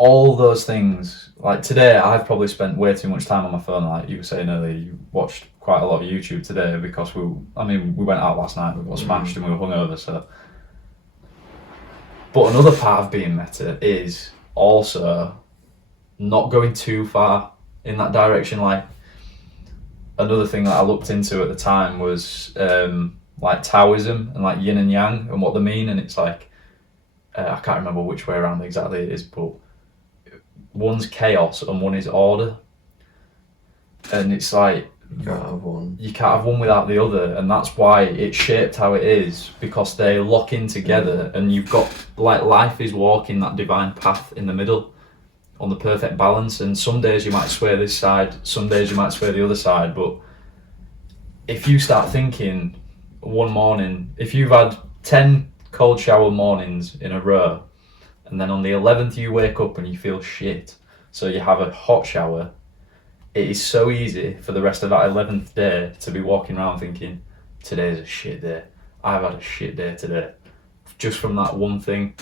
all those things, like today, I've probably spent way too much time on my phone. Like you were saying earlier, you watched quite a lot of YouTube today because we went out last night, we got smashed and we were hungover. So, but another part of being meta is also not going too far in that direction. Like another thing that I looked into at the time was like Taoism and like yin and yang and what they mean, and it's like I can't remember which way around exactly it is, but one's chaos and one is order, and it's like You can't have one. you can't have one without the other, and that's why it's shaped how it is, because they lock in together, and you've got like life is walking that divine path in the middle on the perfect balance, and some days you might sway this side, some days you might sway the other side. But if you start thinking one morning, if you've had 10 cold shower mornings in a row, and then on the 11th you wake up and you feel shit, so you have a hot shower, it is so easy for the rest of that 11th day to be walking around thinking, today's a shit day, I've had a shit day today, just from that one thing.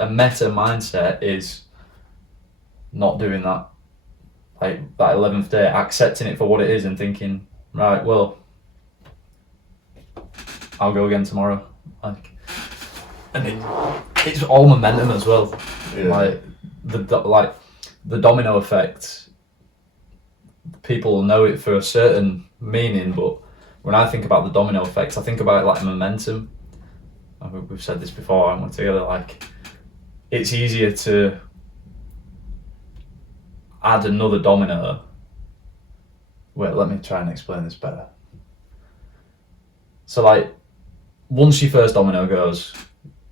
A meta mindset is not doing that, like that 11th day, accepting it for what it is and thinking, right, well, I'll go again tomorrow. Like, and it's all momentum as well. Like the domino effect, people know it for a certain meaning, but when I think about the domino effects, I think about it like momentum. We've said this before, haven't we, together? Like, it's easier to add another domino. Wait, let me try and explain this better. So, like, once your first domino goes,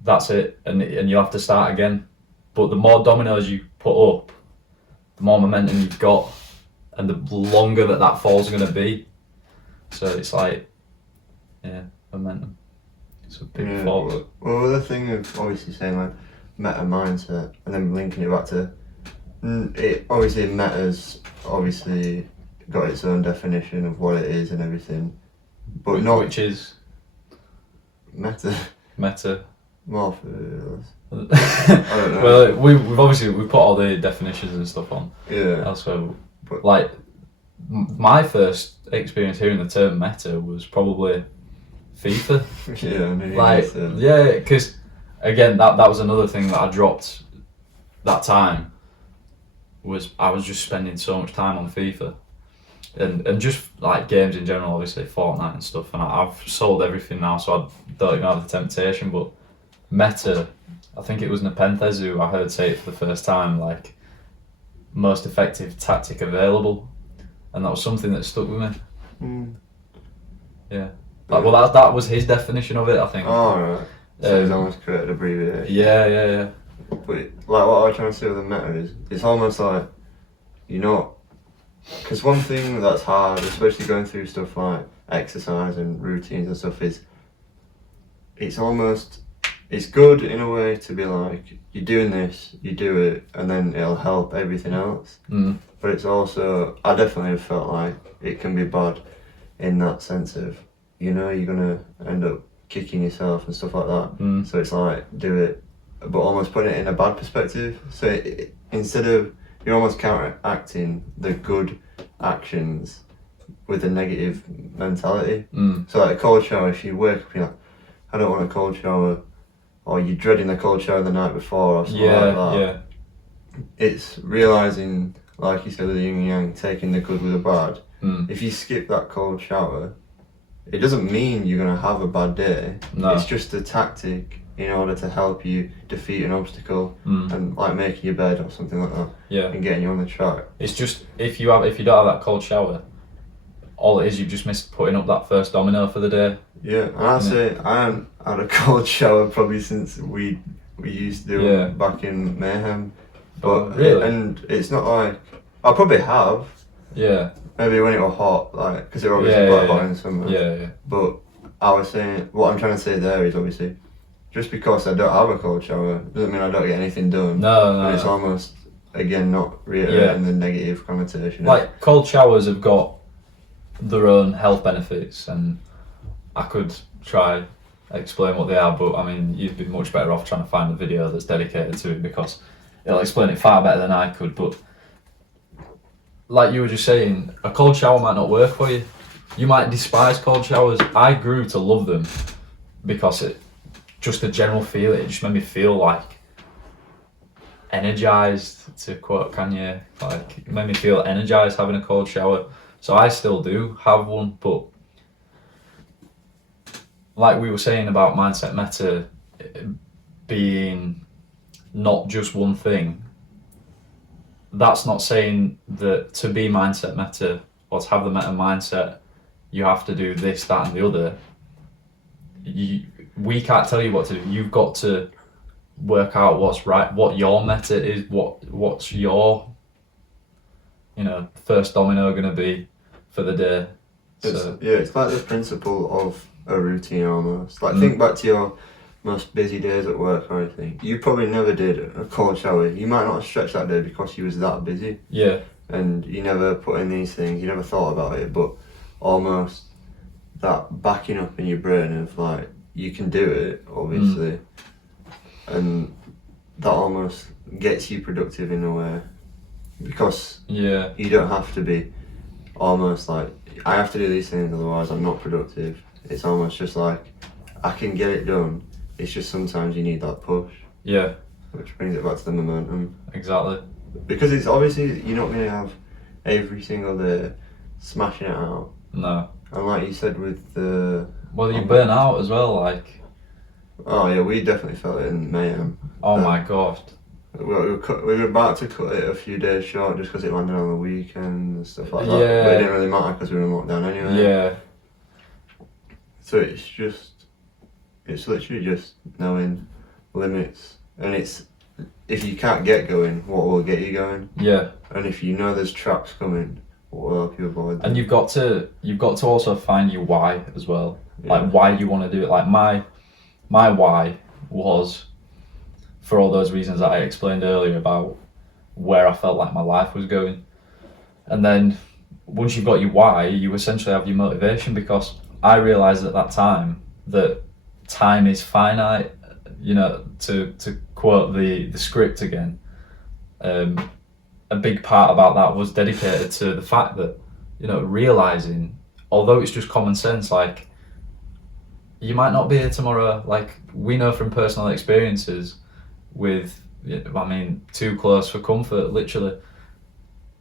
that's it, and you'll have to start again. But the more dominoes you put up, the more momentum you've got, and the longer that fall's going to be. So it's like, yeah, momentum. It's a big fall. Well, the thing of obviously saying like meta mindset and then linking it back to it, obviously meta's obviously got its own definition of what it is and everything, but which is meta. More for I don't know. Well, we've obviously put all the definitions and stuff on. Yeah. Elsewhere, but like my first experience hearing the term meta was probably FIFA. Because again, that was another thing that I dropped that time. Was I was just spending so much time on FIFA, and just like games in general, obviously Fortnite and stuff. And I've sold everything now, so I don't even have the temptation. But meta, I think it was Nepenthez who I heard say it for the first time, like most effective tactic available, and that was something that stuck with me. Yeah. Like, well, that was his definition of it, I think. Oh, right. So he's almost created abbreviation. Yeah. But like what I was trying to say with the meta is, it's almost like, you know, because one thing that's hard, especially going through stuff like exercise and routines and stuff, is it's good in a way to be like, you're doing this, you do it, and then it'll help everything else. But it's also, I definitely have felt like it can be bad in that sense of, you know, you're gonna end up kicking yourself and stuff like that. So it's like, do it, but almost putting it in a bad perspective. So instead of, you're almost counteracting the good actions with a negative mentality. So like a cold shower, if you wake up, you're like, I don't want a cold shower, or you're dreading the cold shower the night before, or something like that. Yeah. It's realising, like you said, the yin and yang, taking the good with the bad. If you skip that cold shower, it doesn't mean you're going to have a bad day. No. It's just a tactic in order to help you defeat an obstacle and like making your bed or something like that. Yeah. And getting you on the track. It's just, if you don't have that cold shower, all it is, you've just missed putting up that first domino for the day. Yeah, and I'd say I haven't had a cold shower probably since we used to do them back in Mayhem. But really? And it's not like, I probably have. Yeah. Maybe when it was hot, like, because it was obviously quite hot in summer. Yeah. But I was saying, what I'm trying to say there is obviously, just because I don't have a cold shower doesn't mean I don't get anything done. No. But it's almost, again, not reiterating the negative connotation. Like, cold showers have got their own health benefits, and I could try explain what they are, but I mean, you'd be much better off trying to find a video that's dedicated to it, because it'll explain it far better than I could. But like you were just saying, a cold shower might not work for you. You might despise cold showers. I grew to love them because it just the general feel. It just made me feel like energized, to quote Kanye. Like, it made me feel energized having a cold shower. So I still do have one, but like we were saying about mindset meta being not just one thing, that's not saying that to be mindset meta or to have the meta mindset, you have to do this, that, and the other. We can't tell you what to do. You've got to work out what's right, what your meta is, what's your, first domino going to be for the day. It's like the principle of a routine almost. Like, think back to your most busy days at work or anything. You probably never did a cold shower. You might not have stretched that day because you was that busy. Yeah. And you never put in these things, you never thought about it, but almost that backing up in your brain of like, you can do it, obviously. And that almost gets you productive in a way. Because you don't have to be almost like, I have to do these things, otherwise I'm not productive. It's almost just like, I can get it done. It's just sometimes you need that push. Yeah. Which brings it back to the momentum. Exactly. Because it's obviously, you're not going to have every single day smashing it out. No. And like you said with the... Well, you burn out as well, like... Oh yeah, we definitely felt it in Mayhem. Oh my god. We were about to cut it a few days short just because it landed on the weekend and stuff like that. Yeah. But it didn't really matter because we were in lockdown anyway. Yeah. So it's literally just knowing limits. And it's, if you can't get going, what will get you going? Yeah. And if you know there's traps coming, what will help you avoid them? And you've got to also find your why as well. Like, why you want to do it. Like, my why was, for all those reasons that I explained earlier about where I felt like my life was going. And then once you've got your why, you essentially have your motivation, because I realised at that time that time is finite. To quote the script again, a big part about that was dedicated to the fact that, realising, although it's just common sense, like, you might not be here tomorrow. Like, we know from personal experiences with, too close for comfort, literally,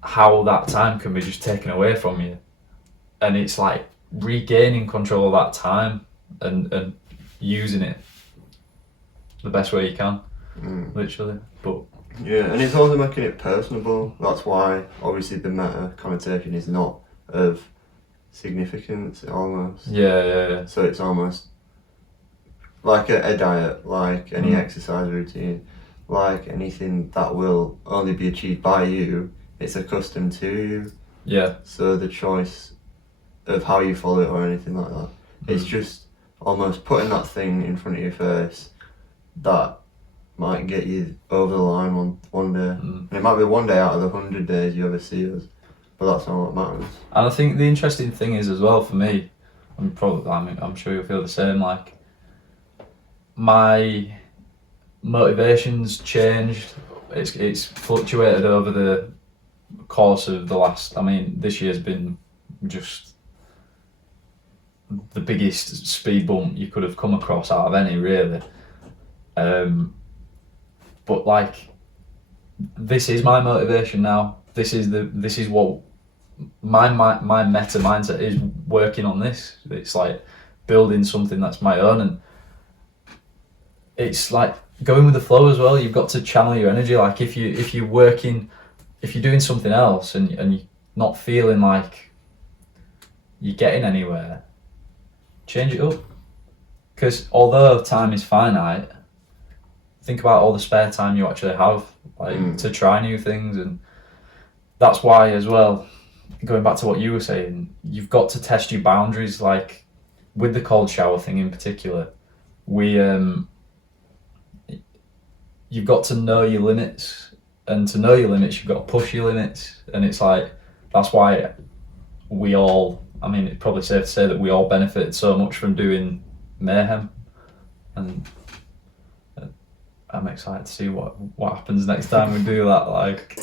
how that time can be just taken away from you. And it's like regaining control of that time and using it the best way you can, literally. But yeah, and it's also making it personable. That's why obviously the meta connotation is not of significance almost. Yeah. So it's almost like a diet, like any exercise routine, like anything that will only be achieved by you. It's accustomed to you. Yeah. So the choice of how you follow it or anything like that, it's just almost putting that thing in front of your face that might get you over the line one day. And it might be one day out of the 100 days you ever see us, but that's not what matters. And I think the interesting thing is as well for me, I'm sure you'll feel the same, like, my motivations changed. It's fluctuated over the course of the last, this year's been just the biggest speed bump you could have come across out of any, really. But like, this is my motivation now. This is what my meta mindset is, working on this. It's like building something that's my own, and it's like going with the flow as well. You've got to channel your energy. Like, if you're doing something else and you're not feeling like you're getting anywhere, change it up. Because although time is finite, think about all the spare time you actually have, like, to try new things. And that's why as well, going back to what you were saying, you've got to test your boundaries. Like, with the cold shower thing in particular, you've got to know your limits, and to know your limits, you've got to push your limits. And it's like, that's why we all, it's probably safe to say that we all benefited so much from doing Mayhem. And I'm excited to see what happens next time we do that. Like.